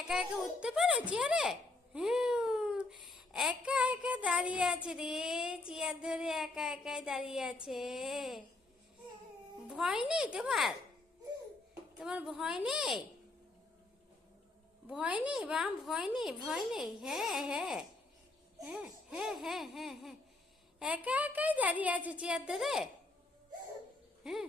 একা একা উঠতে পারো চেয়ারে? হুম, একা একা দাঁড়িয়ে আছে রে, চেয়ার ধরে একা একাই দাঁড়িয়ে আছে। ভয় নেই তোমার? তোমার ভয় নেই? ভয় নেই বাম, ভয় নেই, ভয় নেই। হ্যাঁ হ্যাঁ হ্যাঁ হ্যাঁ হ্যাঁ হ্যাঁ হ্যাঁ, একা একাই দাঁড়িয়ে আছে চেয়ার ধরে। হ্যাঁ।